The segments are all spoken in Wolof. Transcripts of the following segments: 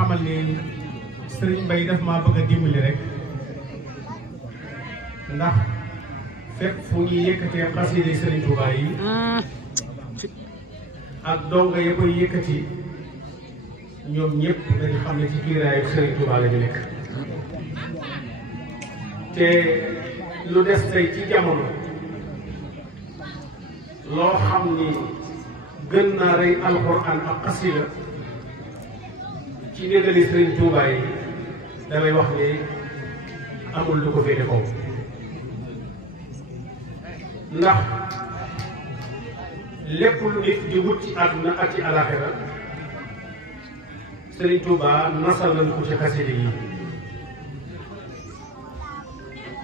xamal ni Serigne Mbaye daf maa bëgg a dimbali rek ndax fépp fu ñuy yëkkatee xasida Serigne Touba yi ak donga ya koy yëkkati ñoom ñëpp dañu xam ne ci kiiraayu Serigne Touba la ñu nekk te lu des tey ci jamono loo xam ni gën naa rey alxuraan ak xasida ci négali Serigne Touba yi damay wax ni amul lu ko féete kaw ndax lépp lu nit di wut ci àdduna ak ci alaxira Serigne Touba nasal nañ ko ci xasida yi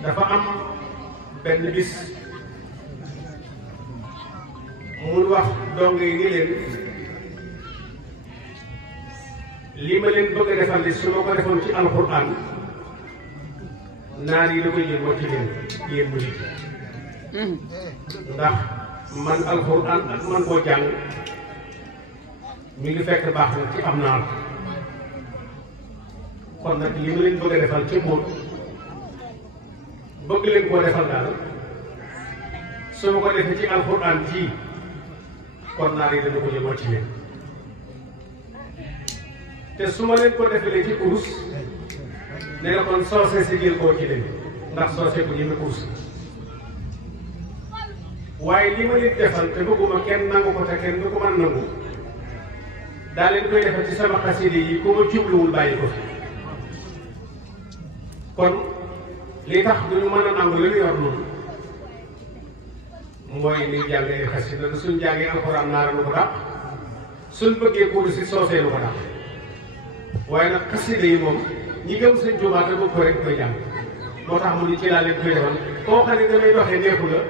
dafa am benn bis mun wax dong yi ni leen li ma leen bëgg a defal li su ma ko defoon ci alxuraan naar yi da koy jël moo ci leen yéen mu nit ndax man alxuraan ak man koo jàng mi ngi fekk baax na ci am naar kon nag li ma leen bëgg a defal ci moom bëgg leen koo defal daal su ma ko defee ci alxuraan ji kon naar yi dana ko jël moo ci leen te su ma leen ko defalee ci kurus ne nga kon soose si jël koo ci leen ndax soose bu ñeme kurus waaye li ma leen defal te bëgguma kenn nangu ko te kenn du ko mën nangu daa leen koy defal ci sama xasida yi ku ma jubluwul bàyyi ko fi kon li tax duñu mën a nangu li ñu yor noonu mooy ni jàngee xasida suñ jàngee alxuraan naara lu ko dàq suñ bëggee kurus si soosee lu ko dàq waaye nag xasida yi moom ñi gëm Sëñ Tuubaa te bëgg ko rek koy jàng moo tax mu ni ci laa leen koy defal koo xam ne damay doxee neexu la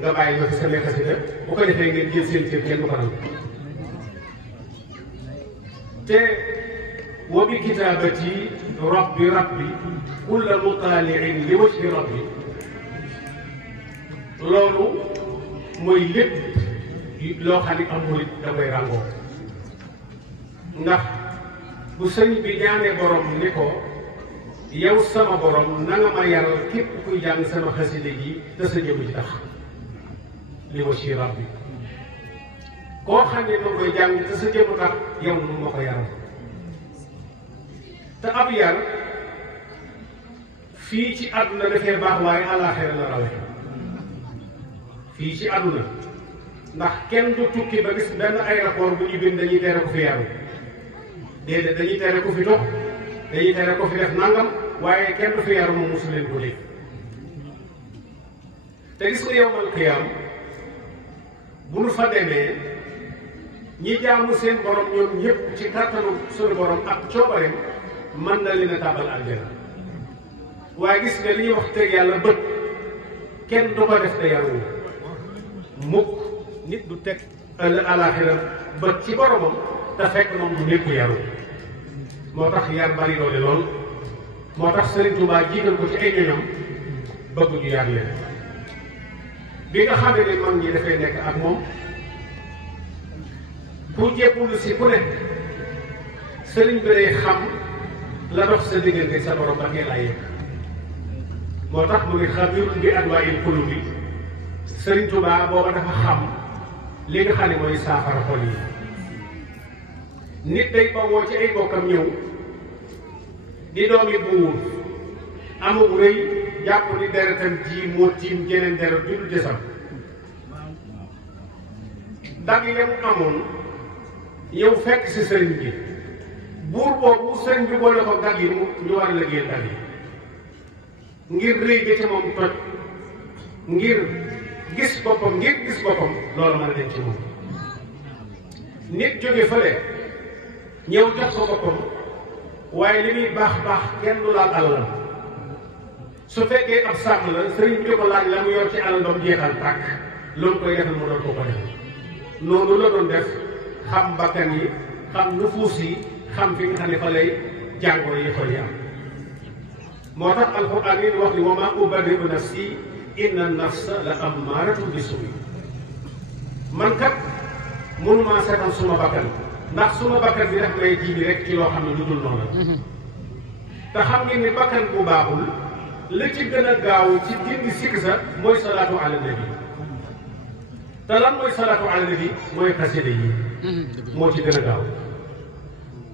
nga bàyyi ma fi samay xasida bu ko defee ngeen jël seen cër kenn du ko nangu te wa bi kitaabati rabbi kulla mutaaliin li wajhi rabbi loolu mooy lépp loo xam ne am murit da koy ràngoo ndax bu sëñ bi ñaanee borom ni ko yow sama borom na nga ma yaral képp kuy jàng sama xasida gi te sa jëmm ci tax li wajhi rabbi koo xam ne ma koy jàng te sa jëmm tax yow nu ma ko yaral te ab yar fii ci àdduna dafee baax waaye àllaaxira la rawe fii ci àdduna ndax kenn du tukki ba gis benn aéroport bu ñu bind dañuy tere ko fi yaru déedéet dañuy tere ko fi dox dañuy tere ko fi def nangam waaye kenn du fi yaru moom mosu leen ko léegi te gis nga yowmal qiyaam bu nu fa demee ñi jaamu seen borom ñoom ñëpp ci kàttanu sunu borom ak coobareem mën na leen a tàbbal aljana waaye gis nga li ñuy wax teg yàlla bët kenn du ko def te yaruwul mukk nit du teg alaaxira bët ci boromam te fekk moom du lépp yaru moo tax yar bari doole lool moo tax Serigne Touba jiital ko ci ay ñoñam bëgg ñu yar leen bi nga xam ne mag ñi dafay nekk ak moom ku jéppulu si ku ne Serigne bi day xam la dox sa diggante sa borom ba ngeen laa yëg moo tax mu ngi xabirun bi anwaa'il qulubi Serigne Touba booba dafa xam li nga xam ne mooy saafara xol yi nit day bawoo ci ay bokkam ñëw di doomi buur amul rëy jàpp ni deretam ji moo tiim jeneen deret ju dul jësam dag yam amoon yow fekk si sëriñ bi buur boobu sëriñ bi boole ko dag yi ñu war a liggéeyal dag yi ngir rëy ga ca moom toj ngir gis boppam loolu mën a dem ci moom nit jóge fële ñëw jox ko boppam waaye li muy baax baax kenn du laal alalam su fekkee ab sàmm la sëriñ bi di ko laaj la mu yor ci alal ba mu jeexal tàkk loolu koy defal mu doon ko def noonu la doon def xam bakkan yi xam nufuus yi xam fi nga xam ne fa lay jàngoro yi fa yi am moo tax alxuraan yi wax ni wa maa ubarri'u nafsi inna nafsa la ammaaratun bi suu'i man kat mënumaa seetal suma bakkan ndax suma bakkan bi daf may jiibi rek ci loo xam ne lu dul noonu te xam ngeen ni bakkan bu baaxul li ci gën a gaaw ci dindi sikk sa mooy salaatu ala nabi te lan mooy salaatu ala nabi mooy xasida yi moo ci gën a gaaw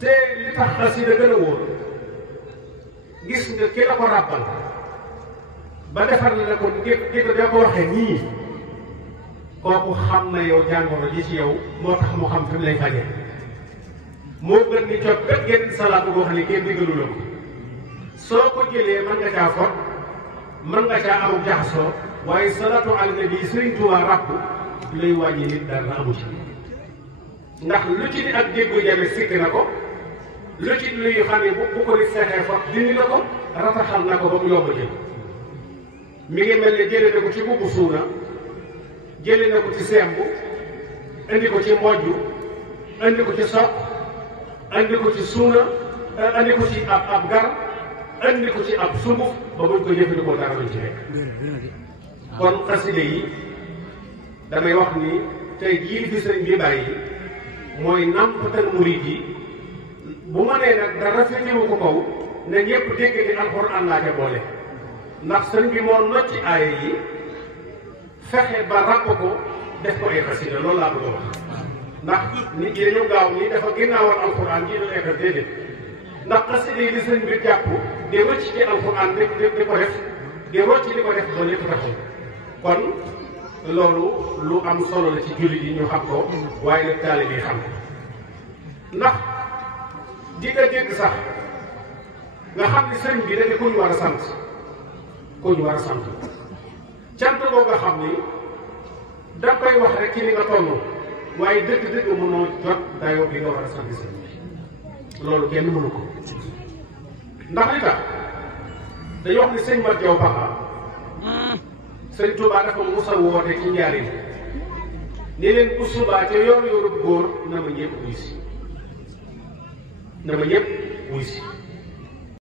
te li tax xasida gën a wóor gis nga ki la ko ràbbal ba defar la ko ngir da ko waxee nii kooku xam na yow jàngoro ji ci yow moo tax mu xam fi mu lay faje moo gën ni jot kat génn salaatu boo xam ne kenn diggalu la ko soo ko jëlee mën nga caa fot mën nga caa amul jaxasoo waaye salaatu ala nabi Sëriñ Tuubaa ràbb lay wàññi nit dara amu ci ndax lu ci ni ak déggu jabe sikk na ko lu ci luy xam ne bu ko nit fexee fot dindi na ko rataxal na ko ba mu yomb jël mi ngi mel ne jëlee na ko ci mbubu suuna jëlee na ko ci sembu indi ko ci mbojju indi ko ci soq indi ko ci suuna indi ko ci ab gar indi ko ci ab sunguf ba buñ ko jëfandikoo dara luñ ci nekk kon xaside yi damay wax ni tey jii fi sëñ bi bàyyi mooy nampatal murid yi bu ma nee nag dara féetewu ko kaw ne ñëpp dégg ni alxuraan laa ca boole ndax sëñ bi moo nocci aaya yi fexe ba ràbb ko def ko ay xasida loolu laa bëgg a wax ndax nit ñi dañu gaaw ni dafa ginnaawal alxuraan ji dal ekal déedéet ndax xasida yi li sëñ bi jàpp di rocc ci alxuraan di ko def di rocc di ko def ba lépp taxaw kon loolu lu am solo la ci jullit yi ñu xam ko waaye nag taalibe yi xam ko ndax di nga dégg sax nga xam ni sëñ bi dañu ko ñu war a sant ko ñu war a sant cant boo nga xam ni da koy wax rek ci ni nga toll waaye dëgg-dëgg mënoo jot dayoo bi nga war a sant sëñ bi loolu kenn mënu ko ndax li tax dañu wax ni sëñ Mat Jaw Paxa sëñ Tuubaa dafa musa woote ci njaarim ni leen bu subaa ca yor yorub góor na ma ñëpp wuy si na ma ñëpp wuy si